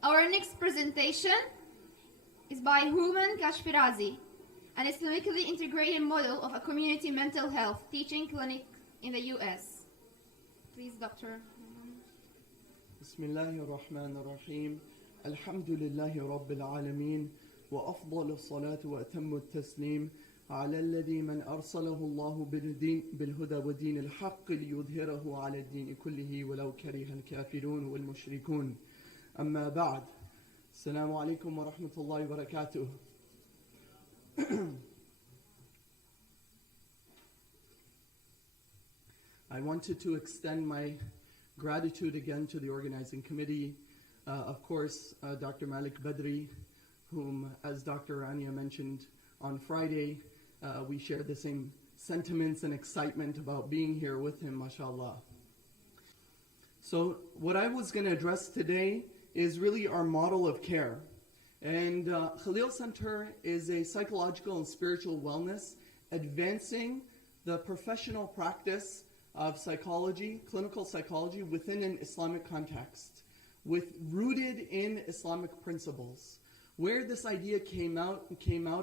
Our next presentation is by Hooman Keshavarzi, an Islamically integrated model of a community mental health teaching clinic in the US. Please, Dr. بسم الله الرحمن الرحيم الحمد لله رب العالمين وأفضل الصلاة وأتم التسليم على الذي من أرسله الله بالهدى ودين الحق ليظهره على الدين كله ولو كره الكافرون والمشركون أما بعد السلام عليكم ورحمة الله وبركاته. I wanted to extend my gratitude again to the organizing committee, of course, Dr. Malik Badri, whom, as Dr. Rania mentioned on Friday, we share the same sentiments and excitement about being here with him, mashallah. So what I was going to address today is really our model of care. And Khalil Center is a psychological and spiritual wellness advancing the professional practice of psychology, clinical psychology, within an Islamic context, rooted in Islamic principles. Where this idea came out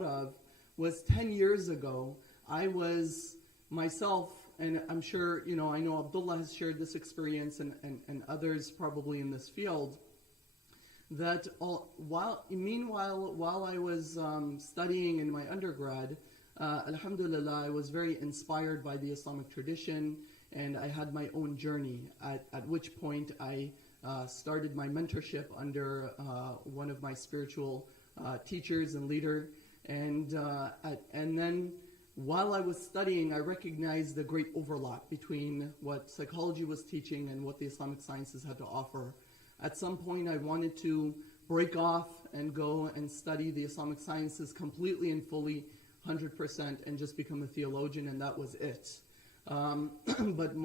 of was 10 years ago. I was myself, and I'm sure, I know Abdullah has shared this experience and others probably in this field, that while I was studying in my undergrad, alhamdulillah, I was very inspired by the Islamic tradition, and I had my own journey, at which point I started my mentorship under one of my spiritual teachers and leader. And then while I was studying, I recognized the great overlap between what psychology was teaching and what the Islamic sciences had to offer. At some point, I wanted to break off and go and study the Islamic sciences completely and fully, 100%, and just become a theologian, and that was it. But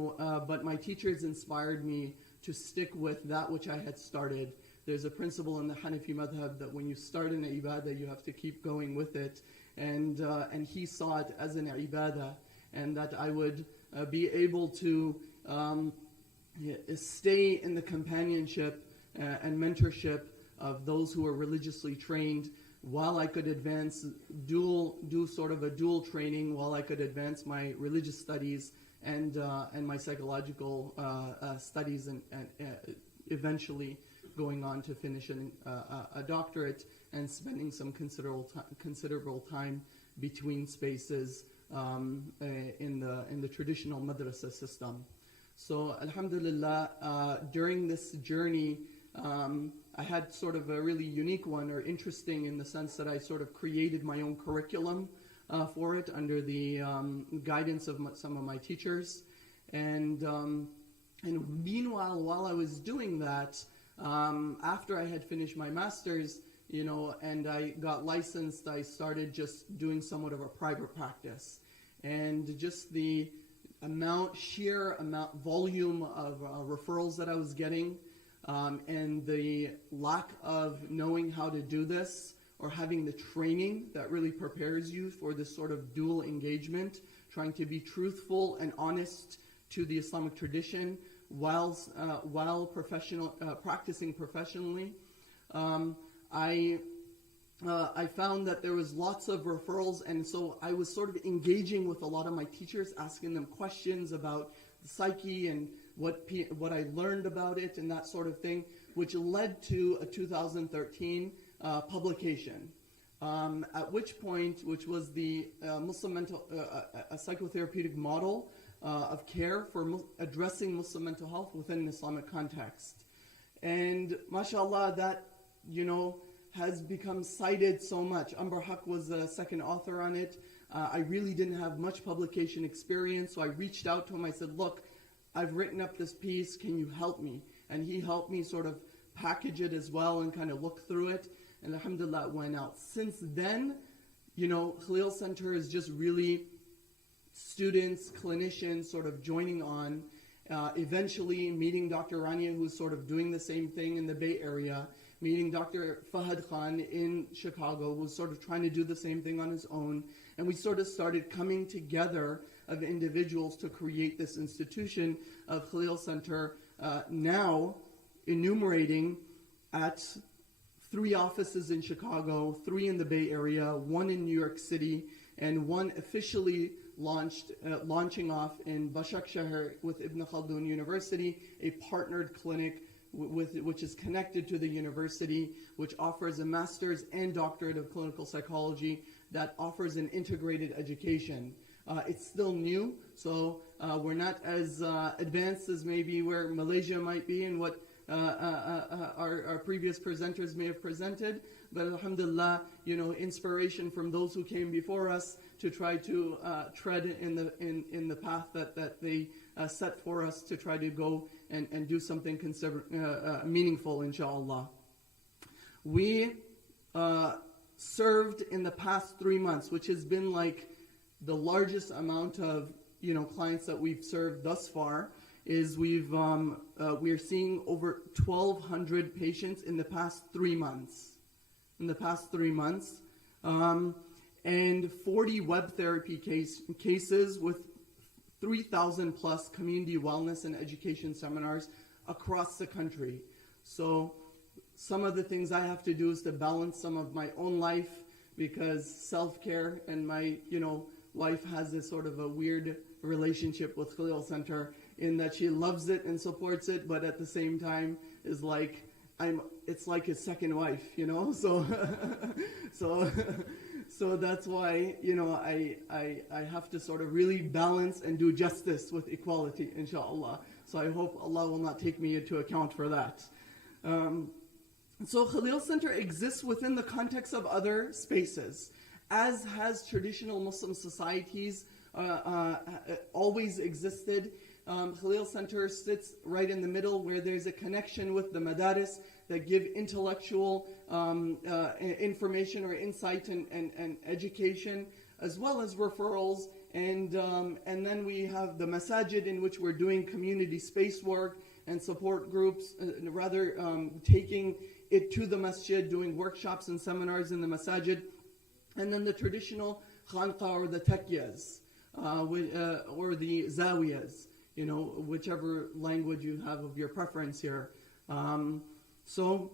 my teachers inspired me to stick with that which I had started. There's a principle in the Hanafi madhab that when you start an ibadah, you have to keep going with it. And he saw it as an ibadah, and that I would be able to stay in the companionship and mentorship of those who are religiously trained, while I could do sort of a dual training, while I could advance my religious studies and my psychological studies, and eventually going on to finish a doctorate and spending some considerable time between spaces in the traditional madrasa system. So alhamdulillah, during this journey, I had sort of a really unique one, or interesting in the sense that I sort of created my own curriculum for it under the guidance of some of my teachers. And meanwhile, while I was doing that, after I had finished my master's, and I got licensed, I started just doing somewhat of a private practice. And just the sheer volume of referrals that I was getting, and the lack of knowing how to do this, or having the training that really prepares you for this sort of dual engagement, trying to be truthful and honest to the Islamic tradition while practicing professionally. I found that there was lots of referrals, and so I was sort of engaging with a lot of my teachers, asking them questions about the psyche and what I learned about it and that sort of thing, which led to a 2013 publication. At which point, which was the Muslim a psychotherapeutic model of care for addressing Muslim mental health within an Islamic context. And mashallah, that, has become cited so much. Amber Haq was the second author on it. I really didn't have much publication experience, so I reached out to him. I said, look, I've written up this piece, can you help me? And he helped me sort of package it as well and kind of look through it. And alhamdulillah, it went out. Since then, Khalil Center is just really students, clinicians sort of joining on, eventually meeting Dr. Rania, who's sort of doing the same thing in the Bay Area, meeting Dr. Fahad Khan in Chicago, who was sort of trying to do the same thing on his own. And we sort of started coming together of individuals to create this institution of Khalil Center, now enumerating at 3 offices in Chicago, 3 in the Bay Area, 1 in New York City, and 1 officially launching off in Başakşehir with Ibn Khaldun University, a partnered clinic which is connected to the university, which offers a master's and doctorate of clinical psychology that offers an integrated education. It's still new, so we're not as advanced as maybe where Malaysia might be and what our previous presenters may have presented, but alhamdulillah, inspiration from those who came before us to try to tread in the path that they set for us to try to go and do something meaningful, inshallah. We served in the past 3 months, which has been like the largest amount of clients that we've served thus far. Is we're seeing over 1,200 patients in the past 3 months. And 40 web therapy cases with 3,000 plus community wellness and education seminars across the country. So some of the things I have to do is to balance some of my own life, because self-care and my wife has this sort of a weird relationship with Khalil Center in that she loves it and supports it, but at the same time is like it's like his second wife, so that's why I have to sort of really balance and do justice with equality, inshallah. So I hope Allah will not take me into account for that. So Khalil Center exists within the context of other spaces, as has traditional Muslim societies always existed. Khalil Center sits right in the middle, where there's a connection with the madaris that give intellectual information or insight and education, as well as referrals. And then we have the masajid, in which we're doing community space work and support groups, taking it to the masjid, doing workshops and seminars in the masajid. And then the traditional khanqa or the takyas, or the zawiyas, whichever language you have of your preference here. So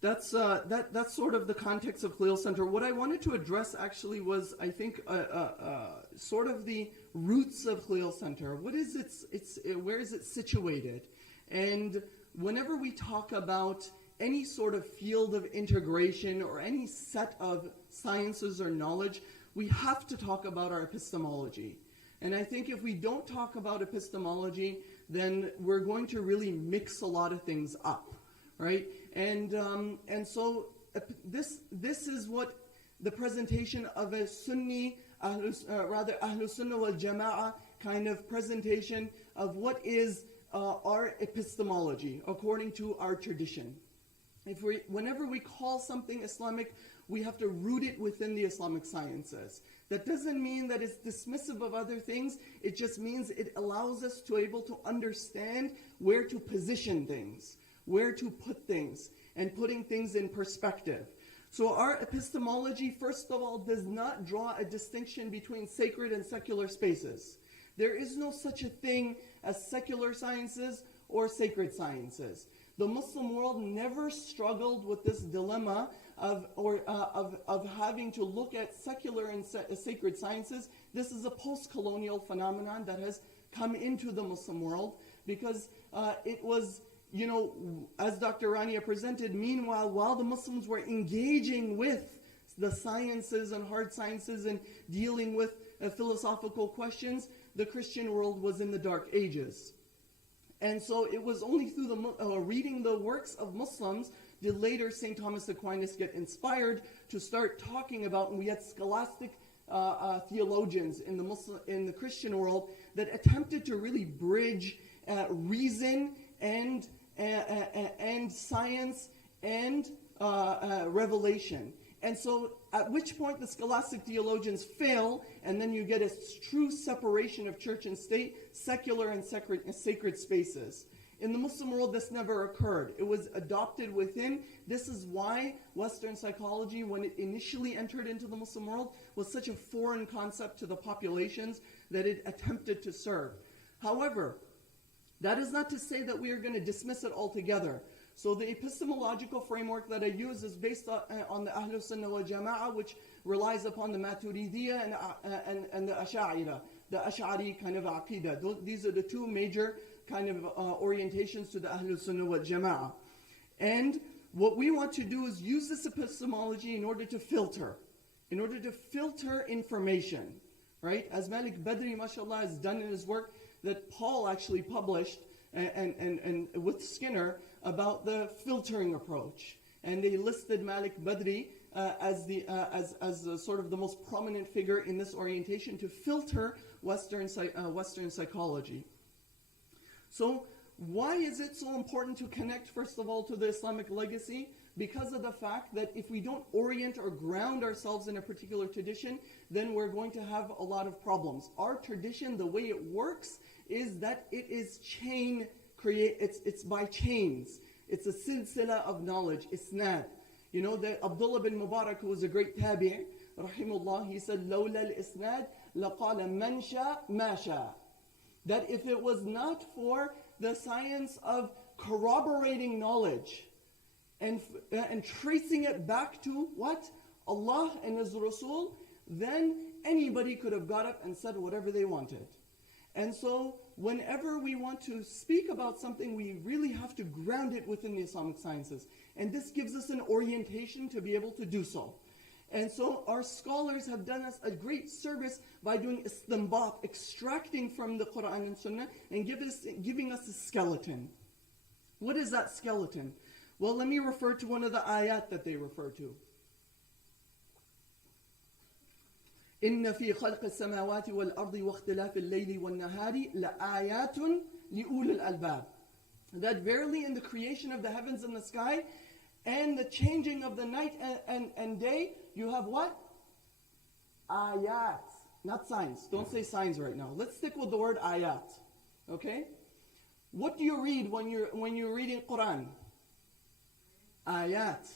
that's sort of the context of Khalil Center. What I wanted to address actually was, I think, sort of the roots of Khalil Center. What is where is it situated? And whenever we talk about any sort of field of integration or any set of sciences or knowledge, we have to talk about our epistemology. And I think if we don't talk about epistemology, then we're going to really mix a lot of things up, right? And so this is what the presentation of a Sunni, Ahlus Sunnah wal Jama'ah kind of presentation of what is our epistemology according to our tradition. Whenever we call something Islamic, we have to root it within the Islamic sciences. That doesn't mean that it's dismissive of other things. It just means it allows us to able to understand where to position things, where to put things, and putting things in perspective. So our epistemology, first of all, does not draw a distinction between sacred and secular spaces. There is no such a thing as secular sciences or sacred sciences. The Muslim world never struggled with this dilemma of having to look at secular and sacred sciences. This is a post-colonial phenomenon that has come into the Muslim world, because it was, as Dr. Rania presented, meanwhile, while the Muslims were engaging with the sciences and hard sciences and dealing with philosophical questions, the Christian world was in the Dark Ages. And so it was only through reading the works of Muslims did later St. Thomas Aquinas get inspired to start talking about, and we had scholastic theologians in the Christian world that attempted to really bridge reason and science and revelation. And so at which point the scholastic theologians fail, and then you get a true separation of church and state, secular and sacred spaces. In the Muslim world, this never occurred. It was adopted within. This is why Western psychology, when it initially entered into the Muslim world, was such a foreign concept to the populations that it attempted to serve. However, that is not to say that we are going to dismiss it altogether. So the epistemological framework that I use is based on the Ahlul Sunnah wal Jama'ah, which relies upon the Maturidiyya and the Ash'ariyya, the Ash'ari kind of Aqidah. These are the two major kind of orientations to the Ahlul Sunnah wal Jama'ah. And what we want to do is use this epistemology in order to filter information, right? As Malik Badri, mashallah, has done in his work that Paul actually published and with Skinner about the filtering approach. And they listed Malik Badri as sort of the most prominent figure in this orientation to filter Western psychology. So why is it so important to connect, first of all, to the Islamic legacy? Because of the fact that if we don't orient or ground ourselves in a particular tradition, then we're going to have a lot of problems. Our tradition, the way it works, is that it is it's by chains. It's a silsila of knowledge, isnad. You know, that Abdullah bin Mubarak, who was a great tabi', rahimullah, he said, لَوْلَا الْإِسْنَادِ لَقَالَ مَنْ شَاءَ مَا شَاءَ. That if it was not for the science of corroborating knowledge and tracing it back to what? Allah and His Rasul, then anybody could have got up and said whatever they wanted. And so whenever we want to speak about something, we really have to ground it within the Islamic sciences. And this gives us an orientation to be able to do so. And so our scholars have done us a great service by doing istinbat, extracting from the Quran and Sunnah, and giving us a skeleton. What is that skeleton? Well, let me refer to one of the ayat that they refer to. إِنَّ فِي خَلْقِ السَّمَاوَاتِ وَالْأَرْضِ وَاخْتِلَافِ اللَّيْلِ وَالنَّهَارِ لَآيَاتٌ لِأُولِي الْأَلْبَابِ. That verily in the creation of the heavens and the sky and the changing of the night and day, you have what? Ayat. Not signs. Don't say signs right now. Let's stick with the word ayat. Okay? What do you read when you're reading Quran? Ayat.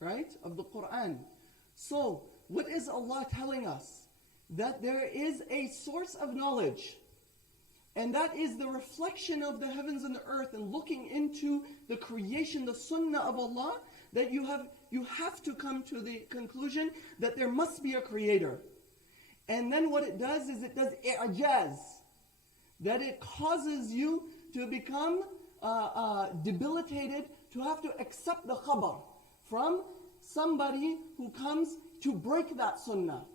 Right? Of the Quran. So, what is Allah telling us? That there is a source of knowledge. And that is the reflection of the heavens and the earth, and looking into the creation, the sunnah of Allah, that you have to come to the conclusion that there must be a creator. And then what it does is it does i'jaz, that it causes you to become debilitated, to have to accept the khabar from somebody who comes to break that sunnah.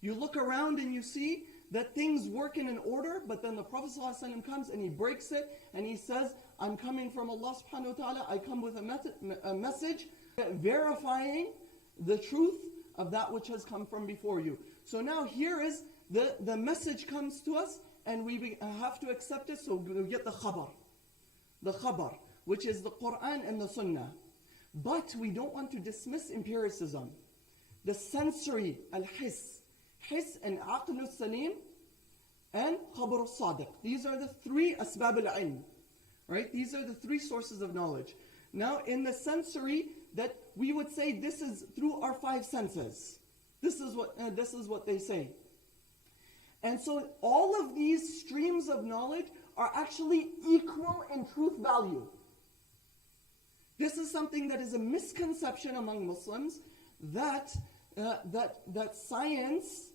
You look around and you see that things work in an order, but then the Prophet ﷺ comes and he breaks it and he says, I'm coming from Allah subhanahu wa ta'ala, I come with a message verifying the truth of that which has come from before you. So now here is the message comes to us and we have to accept it, so we get the khabar, which is the Quran and the Sunnah. But we don't want to dismiss empiricism. The sensory, al-hiss, Hiss and Aql al-Salim and Khabar al-Sadiq. These are the three asbab al-ilm. Right? These are the three sources of knowledge. Now in the sensory, that we would say this is through our five senses. This is what they say. And so all of these streams of knowledge are actually equal in truth value. This is something that is a misconception among Muslims, that science,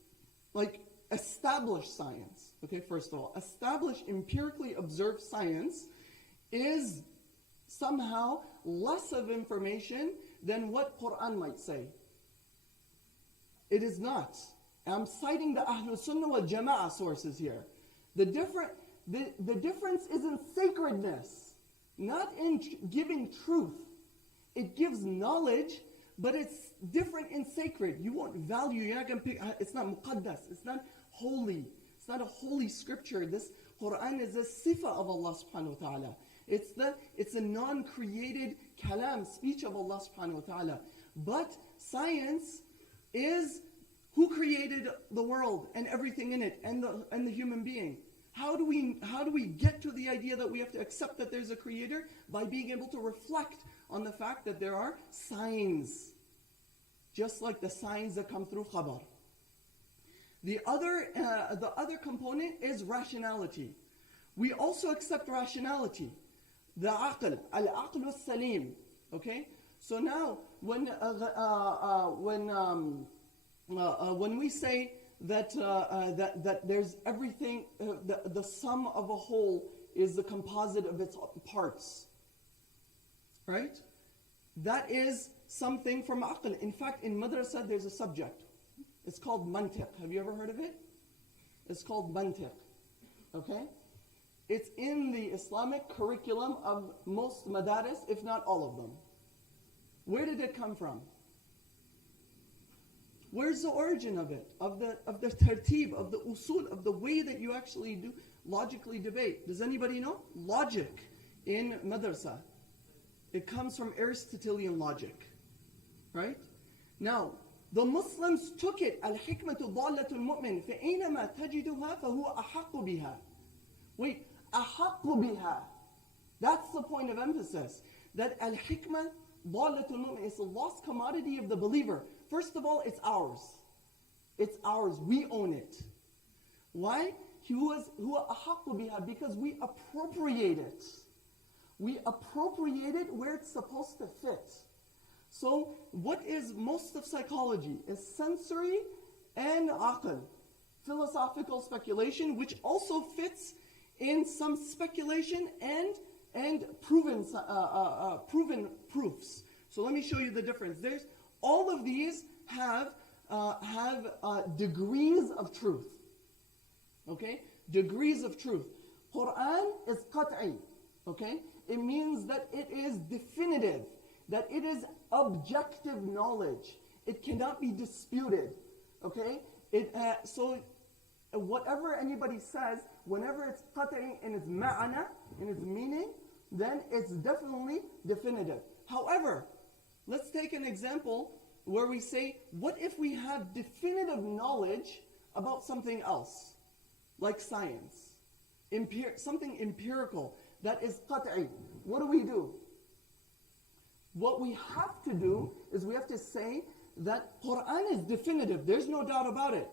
like established science, okay, first of all, established empirically observed science is somehow less of information than what Quran might say. It is not. I'm citing the Ahlul Sunnah wal Jama'ah sources here. The difference is in sacredness, not in giving truth. It gives knowledge, but it's different in sacred. You want value. You're not going to pick. It's not muqaddas. It's not holy. It's not a holy scripture. This Quran is a sifa of Allah subhanahu wa ta'ala. It's a non-created kalam, speech of Allah subhanahu wa ta'ala. But science is who created the world and everything in it, and the human being. How do we get to the idea that we have to accept that there's a creator? By being able to reflect on the fact that there are signs, just like the signs that come through khabar. The other component is rationality. We also accept rationality, the aql, al-aql al-salim. Okay? So now, when we say that that there's everything, the sum of a whole is the composite of its parts, right? That is something from aql. In fact, in madrasa there's a subject. It's called mantiq. Have you ever heard of it? It's called mantiq. Okay? It's in the Islamic curriculum of most madaris, if not all of them. Where did it come from? Where's the origin of it? Of the tartib, of the usul, of the way that you actually do logically debate. Does anybody know? Logic in madrasa. It comes from Aristotelian logic. Right? Now, the Muslims took it. Al-hikmatu dhalatul mu'min. فَأَيْنَمَا تَجِدُهَا فَهُوَ أَحَقُّ بِهَا. Wait, أَحَقُّ بِهَا. That's the point of emphasis. That al-hikmah dhalatul mu'min is the lost commodity of the believer. First of all, it's ours. It's ours. We own it. Why? Huwa أَحَقُّ بِهَا. Because we appropriate it. We appropriate it where it's supposed to fit. So, what is most of psychology? Is sensory and aql. Philosophical speculation, which also fits in some speculation and proven proofs. So let me show you the difference. There's all of these have degrees of truth. Okay, degrees of truth. Quran is qat'i. Okay, it means that it is definitive, that it is objective knowledge. It cannot be disputed. Okay, so whatever anybody says, whenever it's qat'i in its ma'ana, in its meaning, then it's definitely definitive. However, let's take an example where we say, what if we have definitive knowledge about something else, like science, something empirical that is qat'i? What do? What we have to do is we have to say that Quran is definitive. There's no doubt about it.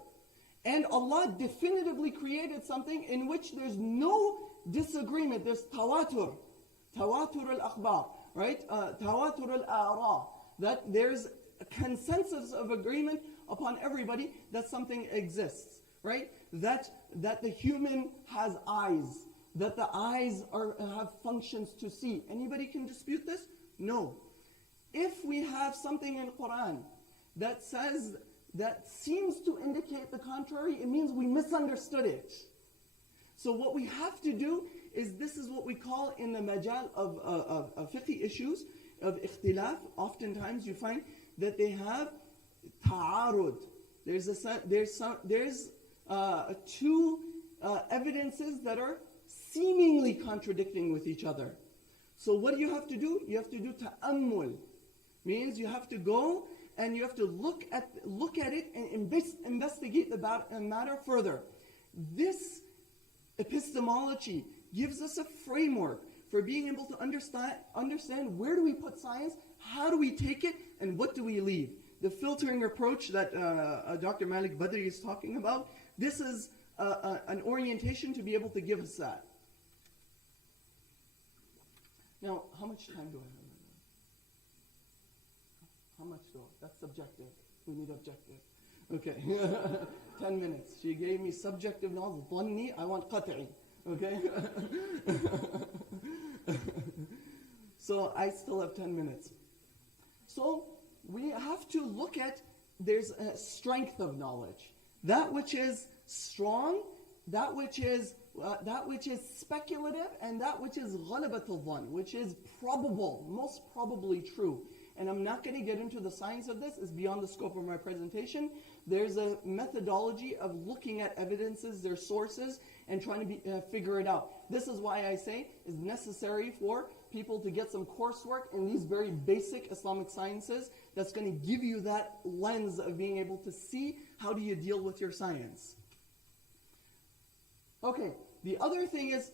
And Allah definitively created something in which there's no disagreement. There's tawatur al-akhbar, right? Tawatur al-a'ra. That there's a consensus of agreement upon everybody that something exists, right? That the human has eyes, that the eyes have functions to see. Anybody can dispute this? No. If we have something in Quran that seems to indicate the contrary, it means we misunderstood it. So what we have to do is, this is what we call in the majal of fiqh issues, of ikhtilaf. Oftentimes you find that they have ta'arud. There's two evidences that are seemingly contradicting with each other. So what do? You have to do ta'ammul. Means you have to go and you have to look at it and investigate the matter further. This epistemology gives us a framework for being able to understand where do we put science, how do we take it, and what do we leave. The filtering approach that Dr. Malik Badri is talking about, this is an orientation to be able to give us that. Now, how much time do I have? How much do I? That's subjective. We need objective. Okay. 10 minutes. She gave me subjective knowledge. Dhanni, I want qat'i. Okay? So I still have 10 minutes. So we have to look at, there's a strength of knowledge. That which is strong, that which is speculative, and that which is ghalabatul dhann, which is probable, most probably true. And I'm not going to get into the science of this, it's beyond the scope of my presentation. There's a methodology of looking at evidences, their sources, and trying to figure it out. This is why I say it's necessary for people to get some coursework in these very basic Islamic sciences that's going to give you that lens of being able to see how do you deal with your science. Okay, the other thing is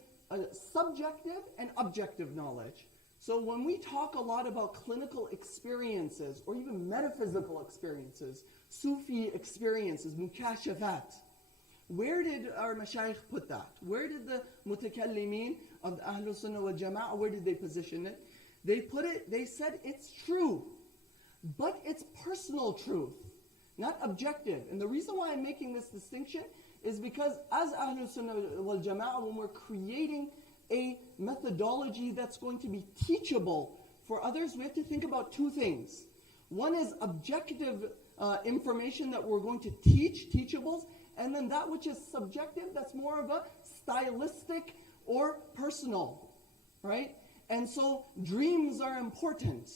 subjective and objective knowledge. So when we talk a lot about clinical experiences or even metaphysical experiences, Sufi experiences, mukashafat, Where did our mashayikh put that? Where did the mutakallimin of the Ahlul Sunnah wal Jama'ah, where did they position it? They said it's true, but it's personal truth, not objective. And the reason why I'm making this distinction is because as Ahlul Sunnah wal Jama'ah, when we're creating a methodology that's going to be teachable for others, we have to think about two things. One is objective information that we're going to teach, teachables, and then that which is subjective, that's more of a stylistic or personal, right? And so dreams are important,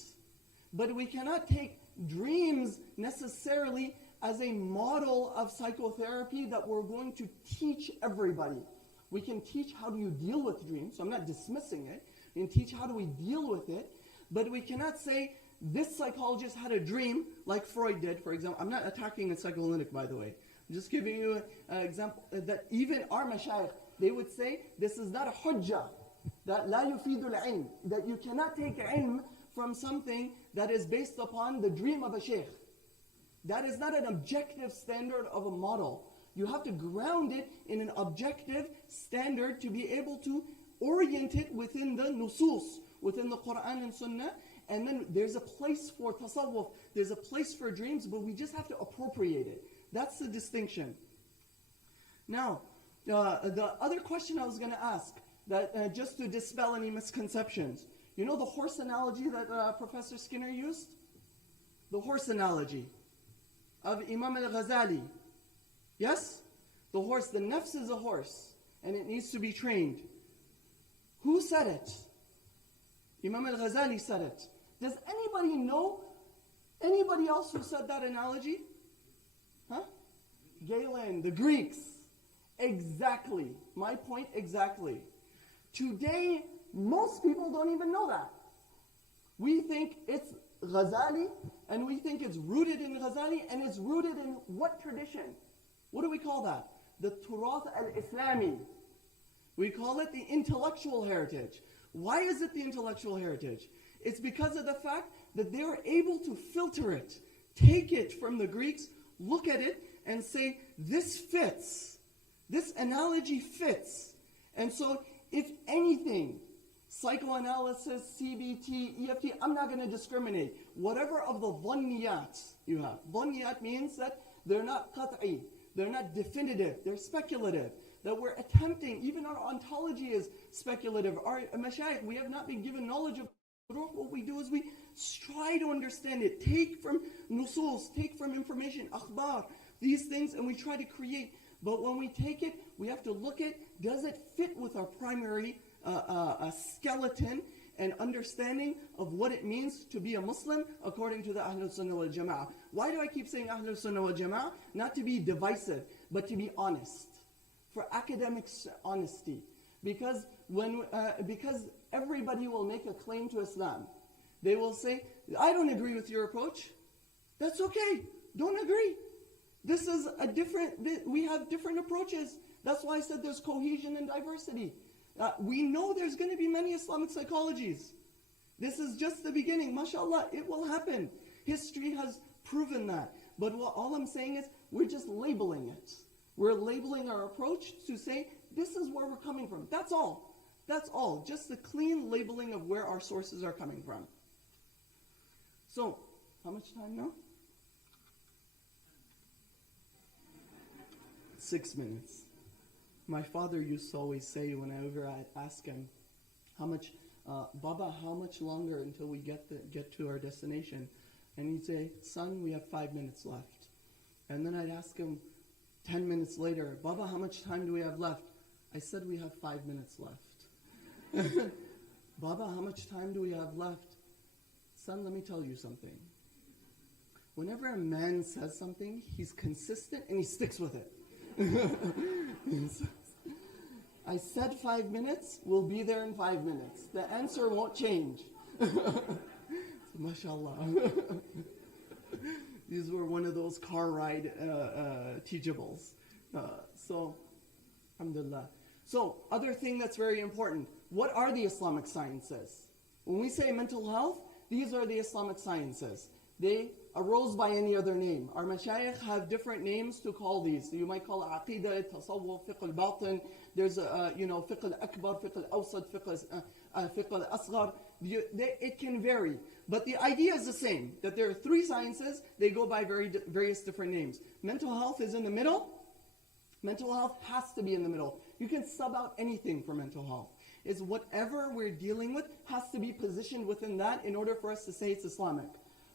but we cannot take dreams necessarily as a model of psychotherapy that we're going to teach everybody. We can teach how do you deal with dreams, so I'm not dismissing it. We can teach how do we deal with it, but we cannot say this psychologist had a dream like Freud did, for example. I'm not attacking a psychoanalytic, by the way. I'm just giving you an example that even our mashayikh, they would say this is not a hujjah, that la yufidul ilm, that you cannot take ilm from something that is based upon the dream of a sheikh. That is not an objective standard of a model. You have to ground it in an objective standard to be able to orient it within the nusus, within the Quran and Sunnah. And then there's a place for tasawwuf, there's a place for dreams, but we just have to appropriate it. That's the distinction. Now, the other question I was going to ask, that just to dispel any misconceptions. You know the horse analogy that Professor Skinner used? The horse analogy of Imam al-Ghazali. Yes? The horse, the nafs is a horse, and it needs to be trained. Who said it? Imam al-Ghazali said it. Does anybody know anybody else who said that analogy? Huh? Galen, the Greeks. Exactly. My point exactly. Today, most people don't even know that. We think it's Ghazali, and we think it's rooted in Ghazali, and it's rooted in what tradition? What do we call that? The Turath al-Islami. We call it the intellectual heritage. Why is it the intellectual heritage? It's because of the fact that they were able to filter it, take it from the Greeks, look at it, and say, this fits. This analogy fits. And so, if anything, psychoanalysis, CBT, EFT, I'm not going to discriminate. Whatever of the dhanniyat you have. Dhanniyat means that they're not qat'i, they're not definitive, they're speculative. That we're attempting, even our ontology is speculative. Our mashayikh, we have not been given knowledge of ruh. What we do is we try to understand it, take from nusus, take from information, akhbar, these things, and we try to create. But when we take it, we have to look at, does it fit with our primary skeleton and understanding of what it means to be a Muslim according to the Ahlul Sunnah wal Jama'ah. Why do I keep saying Ahlul Sunnah wal Jama'ah? Not to be divisive, but to be honest. For academic honesty. Because everybody will make a claim to Islam. They will say, I don't agree with your approach. That's okay. Don't agree. This is a we have different approaches. That's why I said there's cohesion and diversity. We know there's going to be many Islamic psychologies. This is just the beginning. MashaAllah, it will happen. History has proven that. But all I'm saying is, we're just labeling it. We're labeling our approach to say, this is where we're coming from. That's all. That's all. Just the clean labeling of where our sources are coming from. So, how much time now? 6 minutes. My father used to always say whenever I'd ask him, Baba, how much longer until we get to our destination? And he'd say, son, we have 5 minutes left. And then I'd ask him 10 minutes later, Baba, how much time do we have left? I said we have 5 minutes left. Baba, how much time do we have left? Son, let me tell you something. Whenever a man says something, he's consistent and he sticks with it. I said 5 minutes, we'll be there in 5 minutes. The answer won't change. MashaAllah. These were one of those car ride teachables. So, alhamdulillah. So, other thing that's very important. What are the Islamic sciences? When we say mental health, these are the Islamic sciences. they arose by any other name. Our mashayikh have different names to call these. So you might call it aqidah, tasawwuf, fiqh al-batin. There's fiqh al-akbar, fiqh al-awsat, fiqh al-asghar. It can vary. But the idea is the same, that there are three sciences, they go by various different names. Mental health is in the middle. Mental health has to be in the middle. You can sub out anything for mental health. It's whatever we're dealing with has to be positioned within that in order for us to say it's Islamic.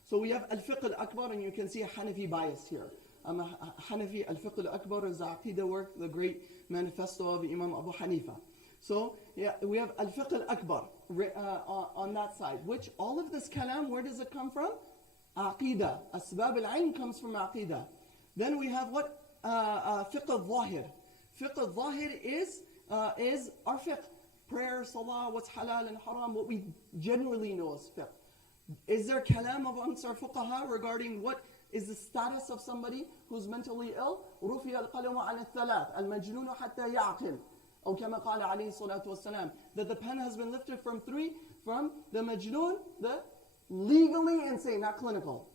So we have al-fiqh al-akbar, and you can see a Hanafi bias here. Hanafi, al-fiqh al-akbar is the aqidah work, the great manifesto of Imam Abu Hanifa. So yeah, we have al-fiqh al-akbar on that side, which all of this kalam, where does it come from? Aqidah. Asbab al-ayn comes from aqidah. Then we have what? Fiqh al-zahir. Fiqh al-zahir is our fiqh. Prayer, salah, what's halal and haram, what we generally know as fiqh. Is there kalam amongst our fuqaha regarding what is the status of somebody who's mentally ill? رُفِيَ الْقَلَمُ عَنِ الثَّلَاثِ الْمَجْنُونُ حَتَّى يَعْقِلُ أو كما قال عليه الصلاة والسلام. That the pen has been lifted from three, from the majnoon, the legally insane, not clinical.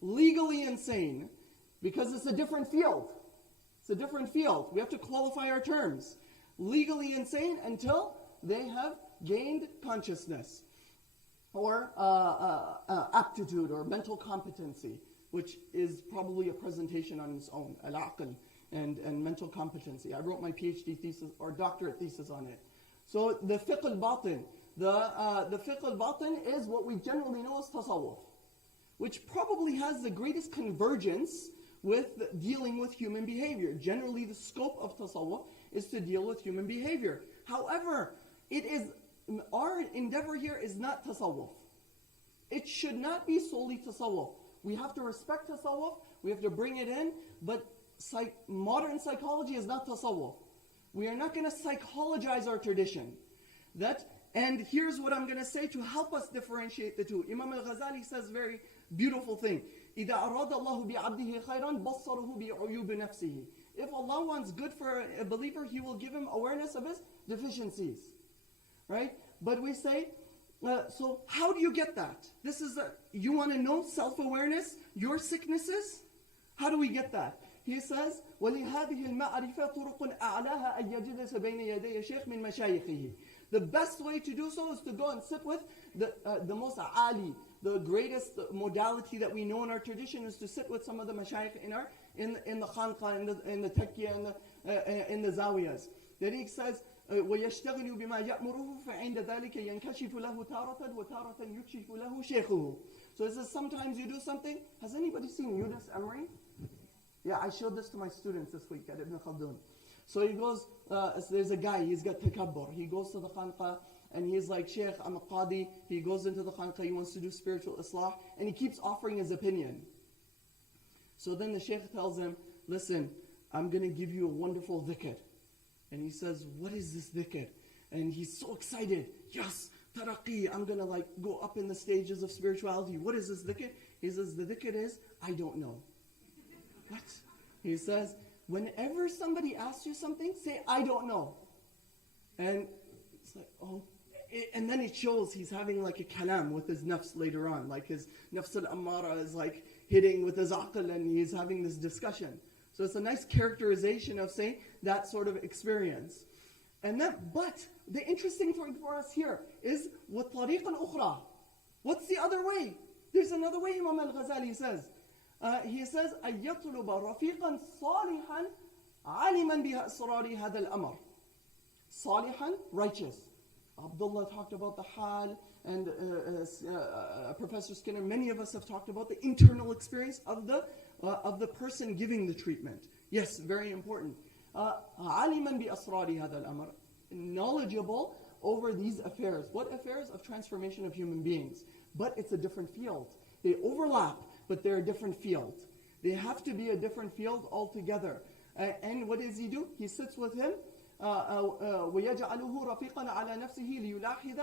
Legally insane, because it's a different field. It's a different field. We have to qualify our terms. Legally insane until they have gained consciousness or aptitude or mental competency, which is probably a presentation on its own, al-aql and mental competency. I wrote my PhD thesis or doctorate thesis on it. So the fiqh al-batin, the fiqh al-batin is what we generally know as tasawwuf, which probably has the greatest convergence with dealing with human behavior. Generally, the scope of tasawwuf is to deal with human behavior. However, our endeavor here is not tasawwuf. It should not be solely tasawwuf. We have to respect tasawwuf, we have to bring it in, but modern psychology is not tasawwuf. We are not going to psychologize our tradition. And here's what I'm going to say to help us differentiate the two. Imam al-Ghazali says very beautiful thing. إِذَا أَرَادَ اللَّهُ بِعَبْدِهِ خَيْرًا بَصَّرَهُ بِعُيُوبِ نَفْسِهِ. If Allah wants good for a believer, He will give him awareness of his deficiencies. Right? But we say, so how do you get that? You want to know self-awareness, your sicknesses? How do we get that? He says, وَلِهَذِهِ الْمَعْرِفَةِ طُرُقٌ أَعْلَاهَا أَن يَجِلِسَ بَيْنَ يَدَيَ شَيْخٍ مِنْ مَشَايِخِهِ. The best way to do so is to go and sit with the most ali, the greatest modality that we know in our tradition is to sit with some of the mashayikh in the khanqa, in the taqiyya, in the zawiyas. Then he says, وَيَشْتَغِلُ بِمَا يَأْمُرُهُ فَعِنْدَ ذَلِكَ يَنْكَشِفُ لَهُ تَارَةً وَتَارَةً يُكْشِفُ لَهُ شَيْخُهُ. So it says sometimes you do something. Has anybody seen Yunus Emery? Yeah, I showed this to my students this week at Ibn Khaldun. So he goes, there's a guy, he's got takabbur. He goes to the khanqa and he's like, Sheikh, I'm a qadi. He goes into the khanqa, he wants to do spiritual islah, and he keeps offering his opinion. So then the Sheikh tells him, listen, I'm going to give you a wonderful dhikr. And he says, what is this dhikr? And he's so excited. Yes, taraqi, I'm going to go up in the stages of spirituality. What is this dhikr? He says, the dhikr is, I don't know. What? He says, whenever somebody asks you something, say, I don't know. And it's like, oh. And then it shows he's having like a kalam with his nafs later on. Like his nafs al-ammara is like hitting with his aql and he's having this discussion. So it's a nice characterization of, say, that sort of experience. But the interesting thing for us here is وَالطَّرِيقَ الْأُخْرَى. What's the other way? There's another way, Imam al-Ghazali says. He says, أَن يَطْلُبَ رَفِيقًا صَالِحًا عَالِمًا بِأَسْرَارِ هَذَا الْأَمْرِ. Salihan, righteous. Abdullah talked about the hal, and Professor Skinner, many of us have talked about the internal experience of the person giving the treatment. Yes, very important. عَالِمًا بِأَسْرَارِ هَذَا الْأَمْرِ. Knowledgeable over these affairs. What affairs? Of transformation of human beings. But it's a different field. They overlap, but they're a different field. They have to be a different field altogether. And what does he do? He sits with him. وَيَجْعَلُهُ رَفِيقًا عَلَى نَفْسِهِ لِيُلَاحِظَ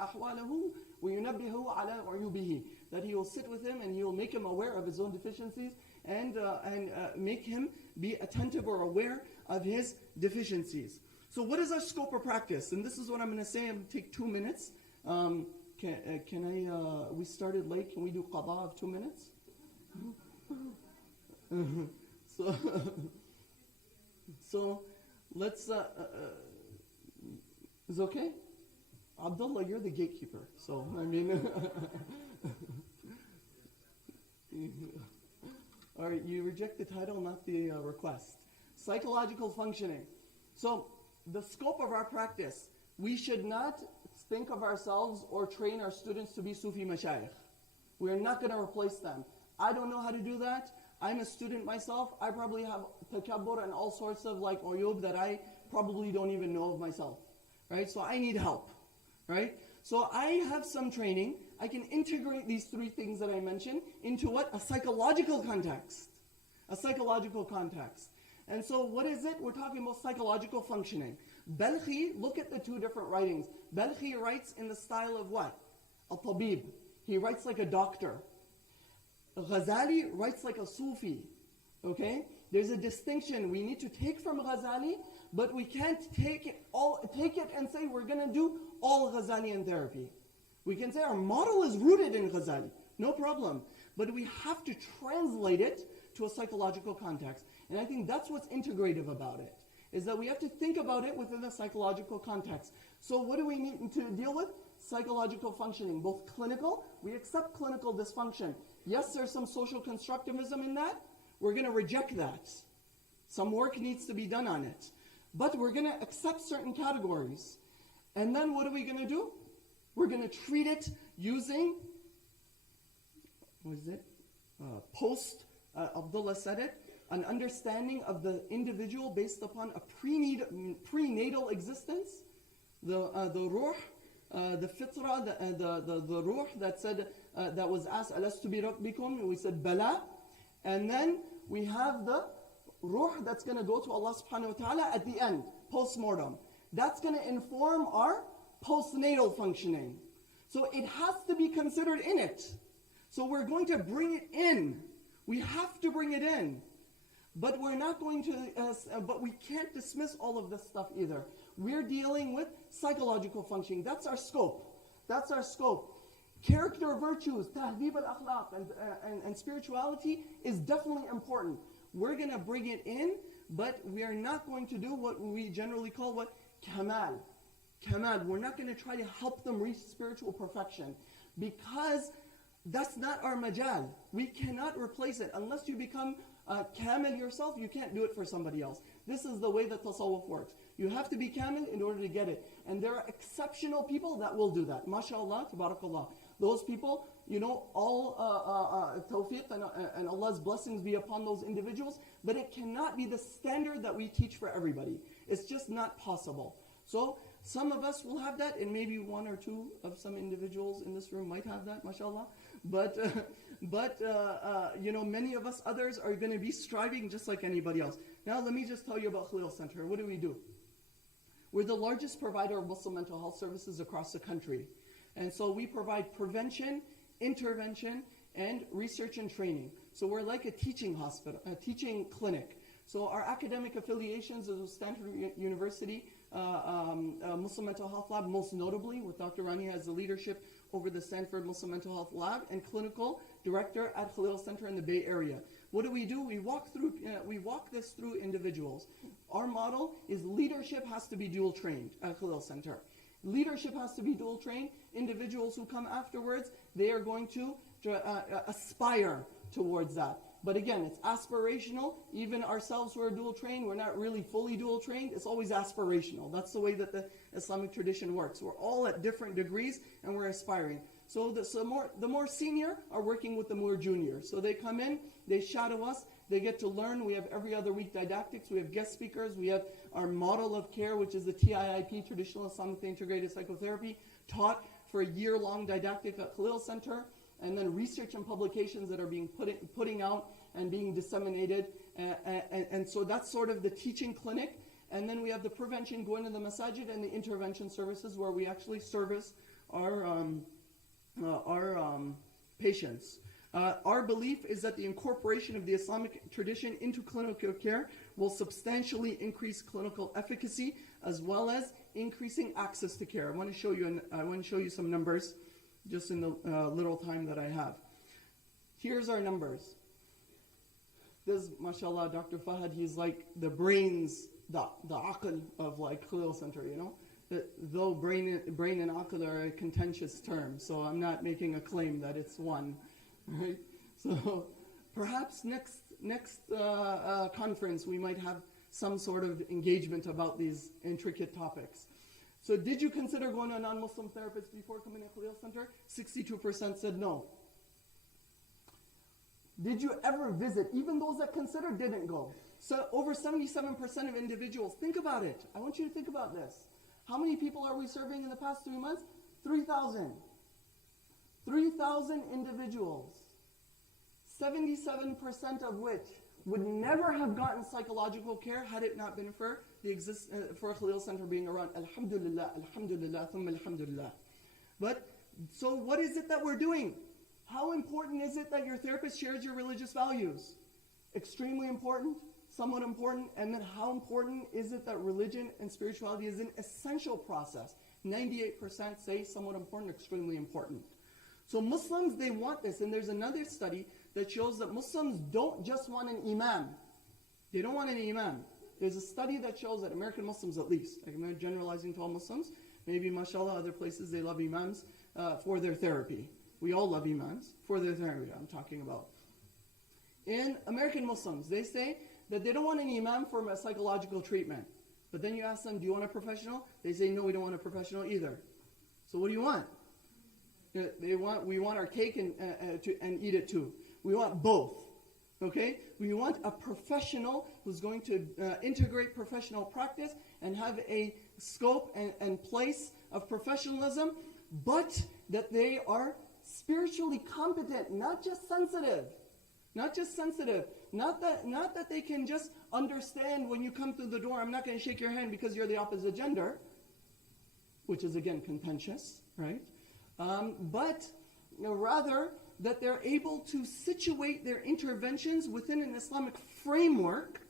أَحْوَالَهُ وَيُنَبِّهُ عَلَى عُيُوبِهِ. That he will sit with him and he will make him aware of his own deficiencies and make him be attentive or aware of his deficiencies. So what is our scope of practice? And this is what I'm going to say. I'm going to take 2 minutes. we started late. Can we do qada of 2 minutes? So let's, is it okay? Abdullah, you're the gatekeeper. So, I mean, all right, you reject the title, not the request. Psychological functioning. So, the scope of our practice, we should not think of ourselves or train our students to be Sufi mashayikh. We're not going to replace them. I don't know how to do that. I'm a student myself. I probably have takabbur and all sorts of like uyub that I probably don't even know of myself. Right? So I need help. Right? So I have some training. I can integrate these three things that I mentioned into what? A psychological context. A psychological context. And so what is it? We're talking about psychological functioning. Balkhi, look at the two different writings. Balkhi writes in the style of what? A tabib. He writes like a doctor. Ghazali writes like a Sufi. Okay? There's a distinction we need to take from Ghazali, but we can't take it and say we're going to do all Ghazalian therapy. We can say our model is rooted in Ghazali. No problem. But we have to translate it to a psychological context. And I think that's what's integrative about it, is that we have to think about it within a psychological context. So what do we need to deal with? Psychological functioning, both clinical, we accept clinical dysfunction. Yes, there's some social constructivism in that. We're going to reject that. Some work needs to be done on it. But we're going to accept certain categories. And then what are we going to do? We're going to treat it using, Abdullah said it, an understanding of the individual based upon a prenatal existence, the ruh, the fitra, the ruh that said, that was asked, alastu bi rabbikum, we said bala, and then we have the ruh that's going to go to Allah subhanahu wa ta'ala at the end, post-mortem. That's going to inform our postnatal functioning. So it has to be considered in it. So we're going to bring it in. We have to bring it in. But we're not going to, but we can't dismiss all of this stuff either. We're dealing with psychological functioning. That's our scope. That's our scope. Character virtues, tahdib al-akhlaq, and spirituality is definitely important. We're going to bring it in, but we are not going to do what we generally call what? Kamal. Kamal. We're not going to try to help them reach spiritual perfection, because that's not our majal. We cannot replace it. Unless you become kamil yourself, you can't do it for somebody else. This is the way that tasawwuf works. You have to be kamil in order to get it. And there are exceptional people that will do that. MashaAllah, tabarakallah. Those people, all tawfiq and Allah's blessings be upon those individuals, but it cannot be the standard that we teach for everybody. It's just not possible. So some of us will have that, and maybe one or two of some individuals in this room might have that, mashallah. But many of us others are going to be striving just like anybody else. Now let me just tell you about Khalil Center. What do? We're the largest provider of Muslim mental health services across the country. And so we provide prevention, intervention, and research and training. So we're like a teaching hospital, a teaching clinic. So our academic affiliations is with Stanford University, Muslim Mental Health Lab, most notably with Dr. Rani as the leadership over the Stanford Muslim Mental Health Lab, and clinical director at Khalil Center in the Bay Area. What do? We walk this through individuals. Our model is leadership has to be dual trained at Khalil Center. Leadership has to be dual trained. Individuals who come afterwards, they are going to aspire towards that. But again, it's aspirational. Even ourselves who are dual trained, we're not really fully dual trained. It's always aspirational. That's the way that the Islamic tradition works. We're all at different degrees and we're aspiring. So the more senior are working with the more junior. So they come in, they shadow us, they get to learn. We have every other week didactics. We have guest speakers. We have our model of care, which is the IAIP, Traditional Islamically Integrated Psychotherapy, taught for a year-long didactic at Khalil Center. And then research and publications that are being putting out and being disseminated. And so that's sort of the teaching clinic. And then we have the prevention, going to the masajid, and the intervention services where we actually service our patients. Our belief is that the incorporation of the Islamic tradition into clinical care will substantially increase clinical efficacy as well as increasing access to care. I want to show you some numbers. just in the little time that I have. Here's our numbers. This, mashallah, Dr. Fahad, he's like the brains, the aql of like Khalil Center, you know? Though brain and aql are a contentious term, so I'm not making a claim that it's one, right? So perhaps next conference we might have some sort of engagement about these intricate topics. So did you consider going to a non-Muslim therapist before coming to Khalil Center? 62% said no. Did you ever visit? Even those that considered didn't go. So over 77% of individuals, think about it. I want you to think about this. How many people are we serving in the past 3 months? 3,000. 3,000 individuals. 77% of which would never have gotten psychological care had it not been for for Khalil Center being around. Alhamdulillah, alhamdulillah, thumma alhamdulillah. But, so what is it that we're doing? How important is it that your therapist shares your religious values? Extremely important, somewhat important, and then how important is it that religion and spirituality is an essential process? 98% say somewhat important, extremely important. So Muslims, they want this, and there's another study that shows that Muslims don't just want an imam. They don't want an imam. There's a study that shows that American Muslims, at least, I'm not generalizing to all Muslims, maybe mashallah other places they love imams for their therapy. We all love imams for their therapy, I'm talking about. In American Muslims, they say that they don't want an imam for a psychological treatment. But then you ask them, do you want a professional? They say, no, we don't want a professional either. So what do you want? We want our cake and eat it too. We want both. Okay? We want a professional who's going to integrate professional practice and have a scope and place of professionalism, but that they are spiritually competent, not just sensitive. Not just sensitive. Not that they can just understand when you come through the door, I'm not going to shake your hand because you're the opposite gender, which is again contentious, right? But rather that they're able to situate their interventions within an Islamic framework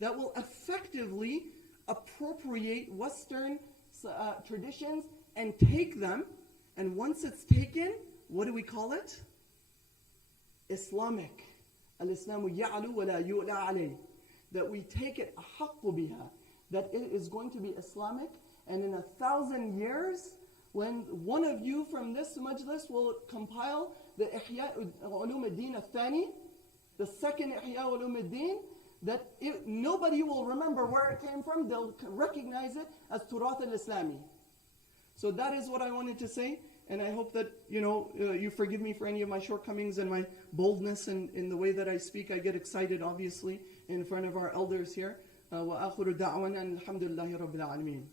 that will effectively appropriate Western traditions and take them, and once it's taken, what do we call it? Islamic. Al-Islamu ya'lu wa la yu'la alayh. That we take it ahaqqu biha. That it is going to be Islamic, and in 1,000 years, when one of you from this majlis will compile the Ihya Ulum al-Din al-Thani, the second Ihya Ulum al-Din, that nobody will remember where it came from. They'll recognize it as Turath al-Islami. So that is what I wanted to say. And I hope that, you forgive me for any of my shortcomings and my boldness in the way that I speak. I get excited, obviously, in front of our elders here. وَآخُرُ دَعْوَنَا الْحَمْدُ لِلَّهِ رَبِّ الْعَالَمِينَ.